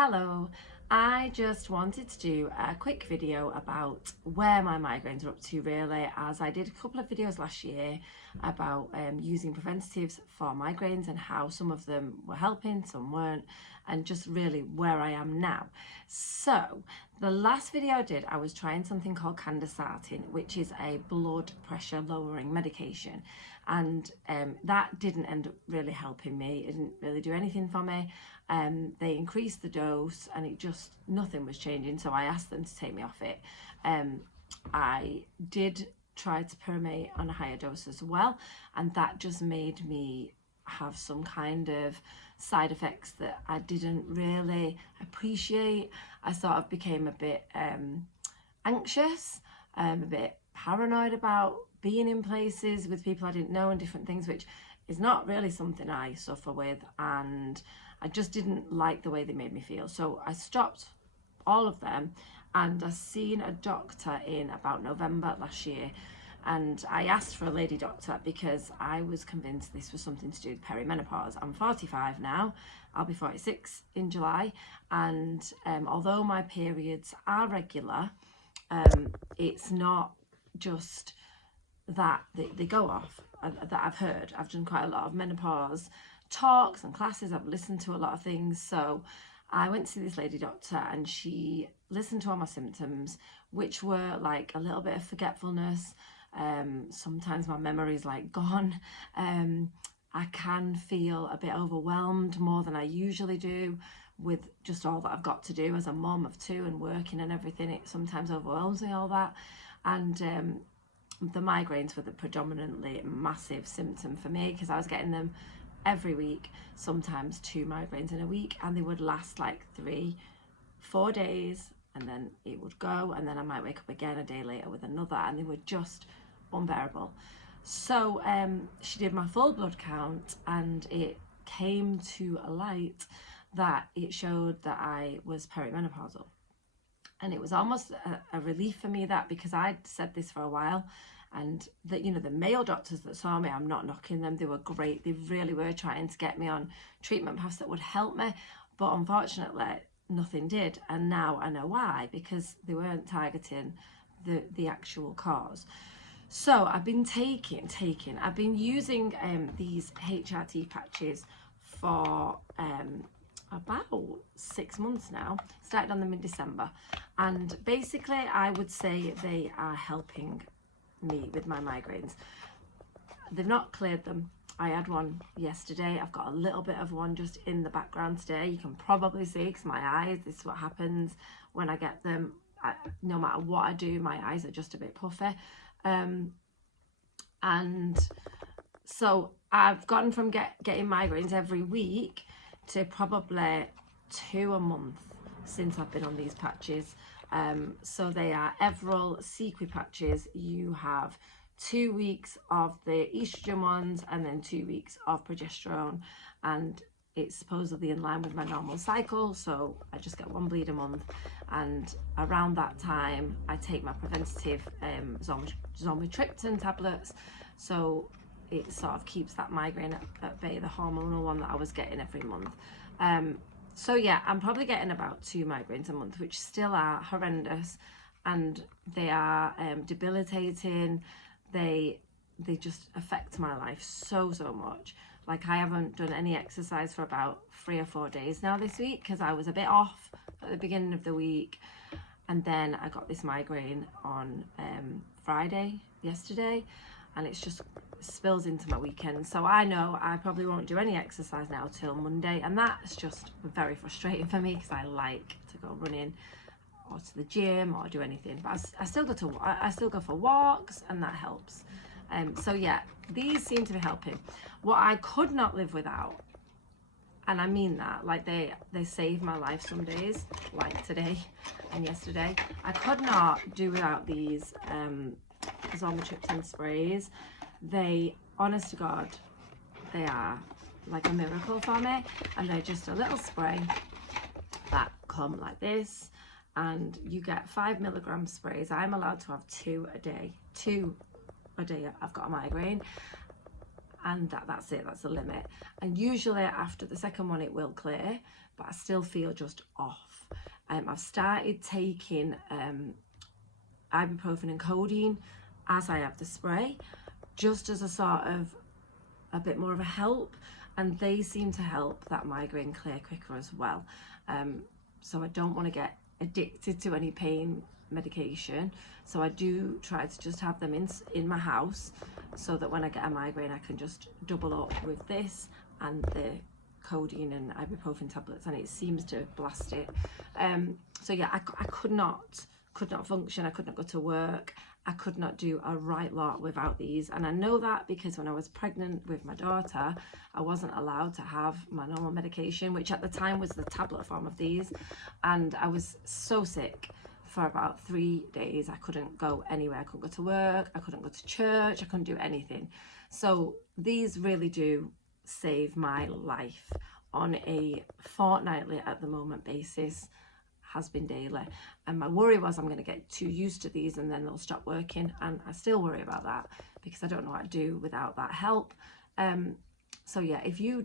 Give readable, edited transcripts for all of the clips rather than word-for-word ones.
Hello, I just wanted to do a quick video about where my migraines are up to really, as I did a couple of videos last year about using preventatives for migraines and how some of them were helping, some weren't, and just really where I am now. So the last video I did, I was trying something called candesartan, which is a blood pressure lowering medication, and that didn't end up really helping me. It didn't really do anything for me. They increased the dose and it just, nothing was changing, so I asked them to take me off it. I did try to pyramate on a higher dose as well, and that just made me have some kind of side effects that I didn't really appreciate. I sort of became a bit anxious, a bit paranoid about being in places with people I didn't know and different things, which is not really something I suffer with, and I just didn't like the way they made me feel. So I stopped all of them, and I seen a doctor in about November last year, and I asked for a lady doctor because I was convinced this was something to do with perimenopause. I'm 45 now, I'll be 46 in July, and although my periods are regular, it's not just that they go off, that I've heard. I've done quite a lot of menopause talks and classes, I've listened to a lot of things. So I went to see this lady doctor and she listened to all my symptoms, which were like a little bit of forgetfulness. Sometimes my memory's like gone. I can feel a bit overwhelmed more than I usually do with just all that I've got to do as a mom of two and working and everything. It sometimes overwhelms me, all that. And the migraines were the predominantly massive symptom for me, because I was getting them every week, sometimes 2 migraines in a week, and they would last like 3-4 days, and then it would go, and then I might wake up again a day later with another, and they were just unbearable. So she did my full blood count, and it came to a light that it showed that I was perimenopausal. And it was almost a relief for me, that, because I'd said this for a while, and that, you know, the male doctors that saw me, I'm not knocking them, they were great, they really were trying to get me on treatment paths that would help me, but unfortunately nothing did. And now I know why, because they weren't targeting the actual cause. So I've been I've been using these HRT patches for about 6 months now. Started on them in December, and basically I would say they are helping me with my migraines. They've not cleared them. I had one yesterday. I've got a little bit of one just in the background today. You can probably see, because my eyes, this is what happens when I get them. No matter what I do, my eyes are just a bit puffy. And so I've gone from getting migraines every week to probably 2 a month since I've been on these patches. So they are Everol Sequi patches. You have 2 weeks of the estrogen ones and then 2 weeks of progesterone, and it's supposedly in line with my normal cycle, so I just get 1 bleed a month, and around that time I take my preventative zolmitriptan tablets, so it sort of keeps that migraine at bay, the hormonal one that I was getting every month. So yeah, I'm probably getting about 2 migraines a month, which still are horrendous, and they are debilitating. They just affect my life so much. Like, I haven't done any exercise for about 3 or 4 days now this week, because I was a bit off at the beginning of the week, and then I got this migraine on Friday, yesterday, and it's just spills into my weekend. So I know I probably won't do any exercise now till Monday, and that's just very frustrating for me, because I like to go running or to the gym or do anything, but I still go for walks, and that helps. So yeah, these seem to be helping. What I could not live without, and I mean that, like they save my life some days, like today and yesterday, I could not do without these zolmitriptan sprays. They, honest to God, they are like a miracle for me, and they're just a little spray that come like this, and you get 5 milligram sprays. I'm allowed to have 2 a day. 2 a day I've got a migraine. and that's it, that's the limit. And usually after the second one it will clear, but I still feel just off. I've started taking ibuprofen and codeine as I have the spray, just as a sort of a bit more of a help, and they seem to help that migraine clear quicker as well. So I don't want to get addicted to any pain medication, so I do try to just have them in my house, so that when I get a migraine I can just double up with this and the codeine and ibuprofen tablets, and it seems to blast it. So yeah, I could not function, I could not go to work, I could not do a right lot without these. And I know that because when I was pregnant with my daughter, I wasn't allowed to have my normal medication, which at the time was the tablet form of these, and I was so sick for about 3 days. I couldn't go anywhere, I couldn't go to work, I couldn't go to church, I couldn't do anything. So these really do save my life on a fortnightly at the moment basis, has been daily. And my worry was I'm going to get too used to these and then they'll stop working, and I still worry about that because I don't know what to do without that help. So yeah, if you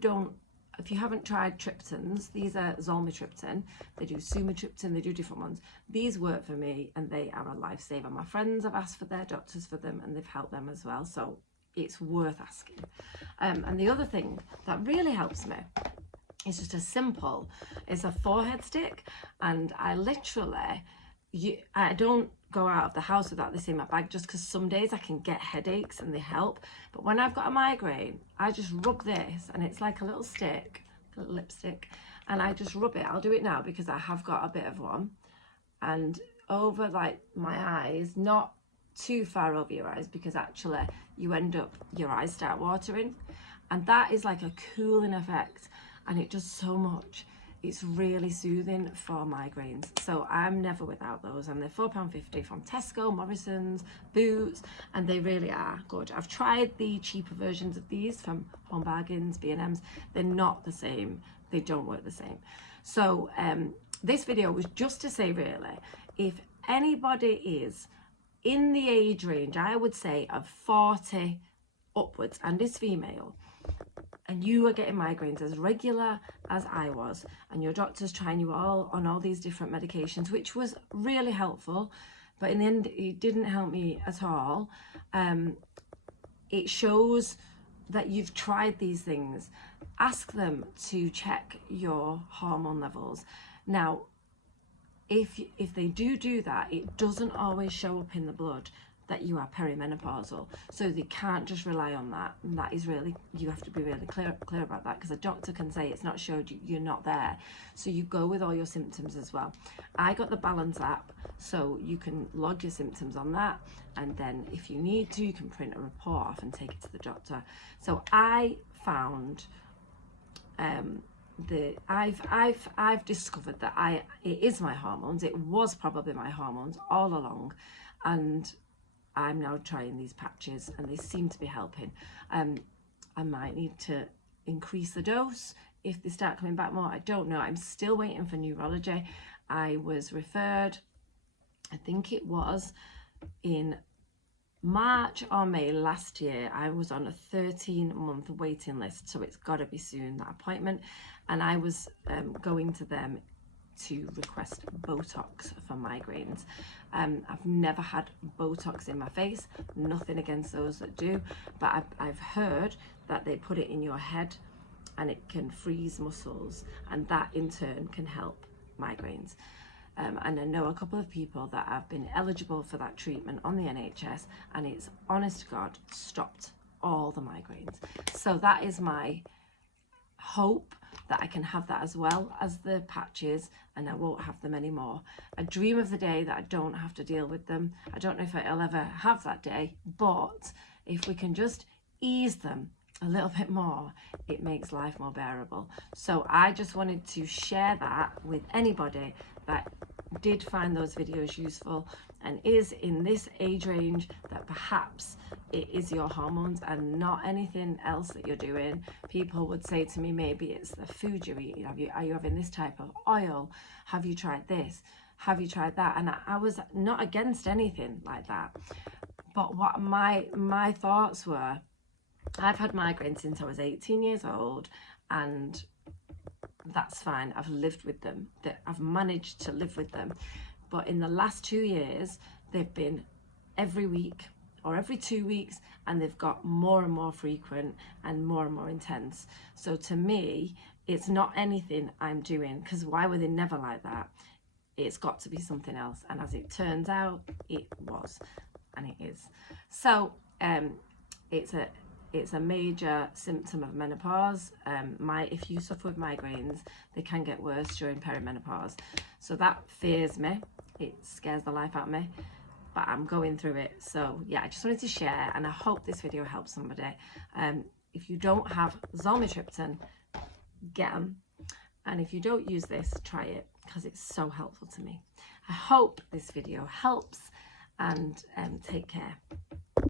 haven't tried triptans, these are zolmitriptan, they do sumatriptan, they do different ones. These work for me and they are a lifesaver. My friends have asked for their doctors for them and they've helped them as well, so it's worth asking. And the other thing that really helps me, it's just as simple as a forehead stick, and I literally, I don't go out of the house without this in my bag, just because some days I can get headaches and they help. But when I've got a migraine, I just rub this, and it's like a little stick, a little lipstick, and I just rub it. I'll do it now because I have got a bit of one, and over like my eyes, not too far over your eyes, because actually you end up, your eyes start watering, and that is like a cooling effect. And it does so much. It's really soothing for migraines. So I'm never without those, and they're £4.50 from Tesco, Morrison's, Boots, and they really are good. I've tried the cheaper versions of these from Home Bargains, B&M's. They're not the same. They don't work the same. So this video was just to say, really, if anybody is in the age range, I would say of 40 upwards, and is female, and you are getting migraines as regular as I was, and your doctor's trying you all on all these different medications, which was really helpful, but in the end it didn't help me at all. It shows that you've tried these things. Ask them to check your hormone levels. Now, if they do that, it doesn't always show up in the blood that you are perimenopausal, so they can't just rely on that. And that is really, you have to be really clear about that, because a doctor can say it's not showed you, you're not there, so you go with all your symptoms as well. I got the Balance app, so you can log your symptoms on that, and then if you need to, you can print a report off and take it to the doctor. So I found I've discovered that it is my hormones. It was probably my hormones all along, and I'm now trying these patches and they seem to be helping. I might need to increase the dose if they start coming back more. I don't know. I'm still waiting for neurology. I was referred, I think it was in March or May last year. I was on a 13-month waiting list, so it's got to be soon, that appointment. And I was going to them to request Botox for migraines. I've never had Botox in my face, nothing against those that do, but I've heard that they put it in your head and it can freeze muscles, and that in turn can help migraines. And I know a couple of people that have been eligible for that treatment on the NHS, and it's, honest to God, stopped all the migraines. So that is my hope, that I can have that as well as the patches, and I won't have them anymore. I dream of the day that I don't have to deal with them. I don't know if I'll ever have that day, but if we can just ease them a little bit more, it makes life more bearable. So I just wanted to share that with anybody that did find those videos useful and is in this age range, that perhaps it is your hormones and not anything else that you're doing. People would say to me, maybe it's the food you're eating. Are you having this type of oil? Have you tried this? Have you tried that? And I was not against anything like that, but what my thoughts were, I've had migraines since I was 18 years old, and that's fine. I've lived with them. I've managed to live with them. But in the last 2 years, they've been every week or every 2 weeks, and they've got more and more frequent and more intense. So to me, it's not anything I'm doing, because why were they never like that? It's got to be something else. And as it turns out, it was, and it is. So it's a major symptom of menopause. If you suffer with migraines, they can get worse during perimenopause. So that fears me. It scares the life out of me, but I'm going through it. So yeah, I just wanted to share, and I hope this video helps somebody. If you don't have zolmitriptan, get them. And if you don't use this, try it, because it's so helpful to me. I hope this video helps, and take care.